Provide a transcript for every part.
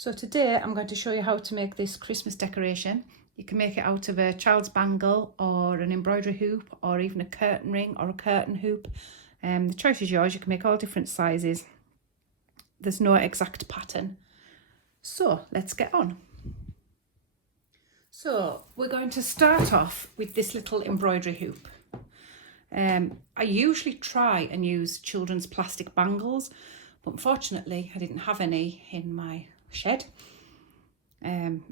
So today I'm going to show you how to make this Christmas decoration. You can make it out of a child's bangle or an embroidery hoop or even a curtain ring or a curtain hoop. The choice is yours. You can make all different sizes. There's no exact pattern. So let's get on. So we're going to start off with this little embroidery hoop. I usually try and use children's plastic bangles, but unfortunately I didn't have any in my shed, and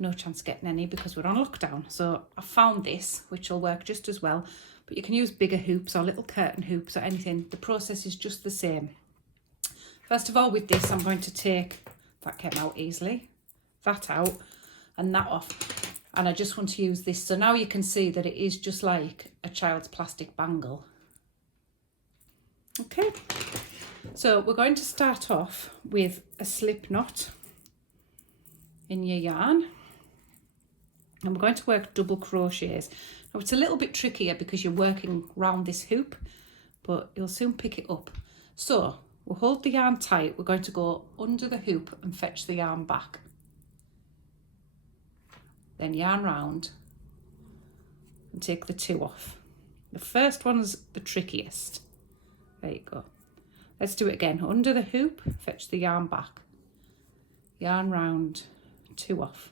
no chance getting any because we're on lockdown. So I found this, which will work just as well, but you can use bigger hoops or little curtain hoops or anything. The process is just the same. First of all, with this, I'm going to take, that came out easily, that out and that off. And I just want to use this. So now you can see that it is just like a child's plastic bangle. Okay. So we're going to start off with a slip knot in your yarn. And we're going to work double crochets. Now it's a little bit trickier because you're working round this hoop, but you'll soon pick it up. So we'll hold the yarn tight. We're going to go under the hoop and fetch the yarn back. Then yarn round and take the two off. The first one's the trickiest. There you go. Let's do it again. Under the hoop, fetch the yarn back. Yarn round, two off.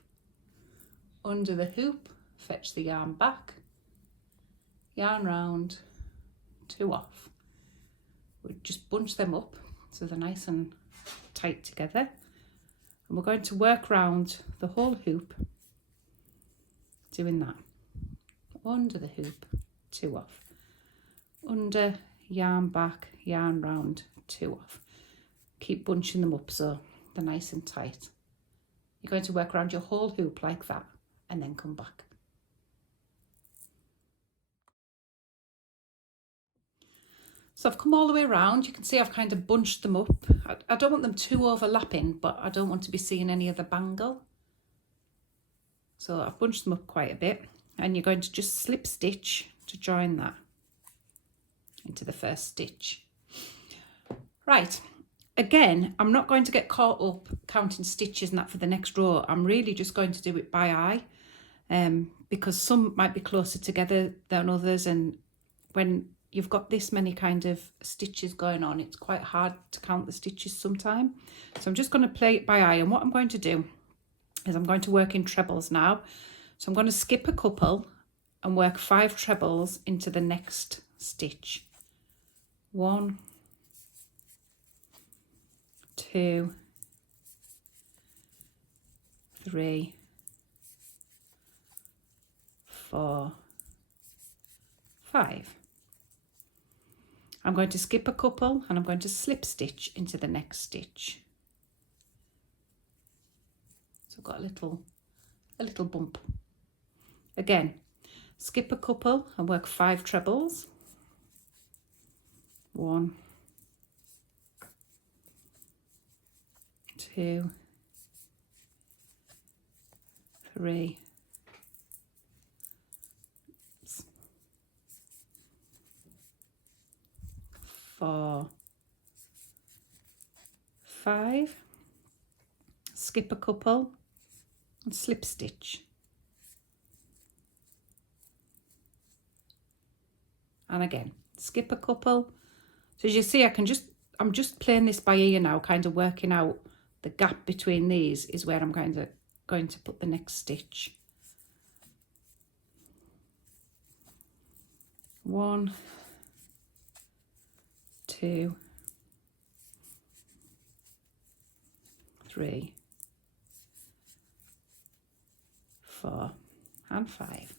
Under the hoop, fetch the yarn back. Yarn round, two off. We'll just bunch them up so they're nice and tight together. And we're going to work round the whole hoop, doing that. Under the hoop, two off. Under, yarn back, yarn round, two off. Keep bunching them up so they're nice and tight. You're going to work around your whole hoop like that and then come back. So I've come all the way around. You can see I've kind of bunched them up. I don't want them too overlapping, but I don't want to be seeing any of the bangle. So I've bunched them up quite a bit, and you're going to just slip stitch to join that into the first stitch. Right, again, I'm not going to get caught up counting stitches and that for the next row. I'm really just going to do it by eye, because some might be closer together than others, and when you've got this many kind of stitches going on, it's quite hard to count the stitches sometimes. So I'm just going to play it by eye, and what I'm going to do is I'm going to work in trebles now. So I'm going to skip a couple and work 5 trebles into the next stitch. 1, 2, 3, 4, 5. I'm going to skip a couple and I'm going to slip stitch into the next stitch. So I've got a little bump. Again, skip a couple and work 5 trebles. 1, 2, 3, 4, 5. Skip a couple and slip stitch. And again, skip a couple. So as you see, I'm just playing this by ear now, kind of working out the gap between these is where I'm going to put the next stitch. 1, 2, 3, 4 and 5.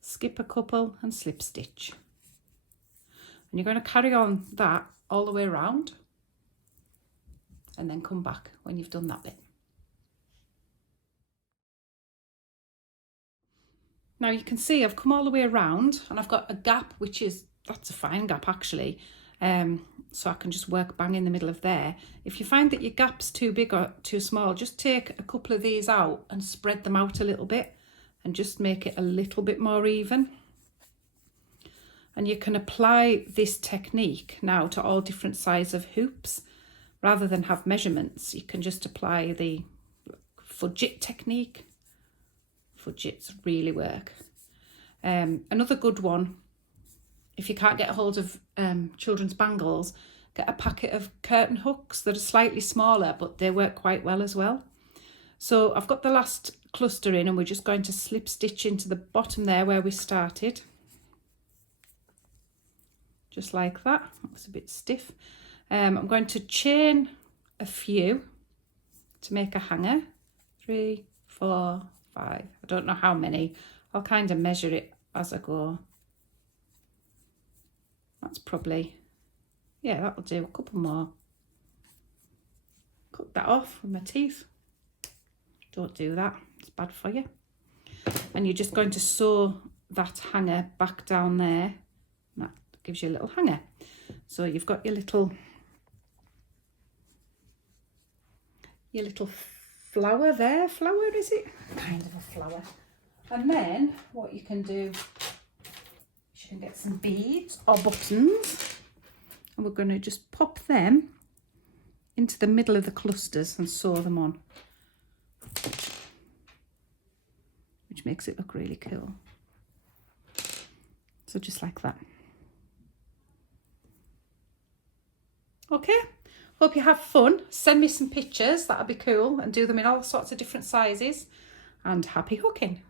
Skip a couple and slip stitch. And you're going to carry on that all the way around and then come back when you've done that bit. Now you can see I've come all the way around and I've got a gap, that's a fine gap actually. So I can just work bang in the middle of there. If you find that your gap's too big or too small, just take a couple of these out and spread them out a little bit and just make it a little bit more even. And you can apply this technique now to all different sizes of hoops. rather than have measurements, you can just apply the fudget technique. Fudgets really work. Another good one, if you can't get a hold of children's bangles, get a packet of curtain hooks that are slightly smaller, but they work quite well as well. So I've got the last cluster in, and we're just going to slip stitch into the bottom there where we started. Just like that. That was a bit stiff. I'm going to chain a few to make a hanger. 3, 4, 5. I don't know how many. I'll kind of measure it as I go. That's probably, yeah, that'll do. A couple more. Cut that off with my teeth. Don't do that, it's bad for you. And you're just going to sew that hanger back down there. That gives you a little hanger. So you've got your little flower there. Flower, is it? Kind of a flower. And then what you can do, you can get some beads or buttons, and we're going to just pop them into the middle of the clusters and sew them on, which makes it look really cool. So just like that. Okay, hope you have fun. Send me some pictures, that'll be cool, and do them in all sorts of different sizes. And happy hooking.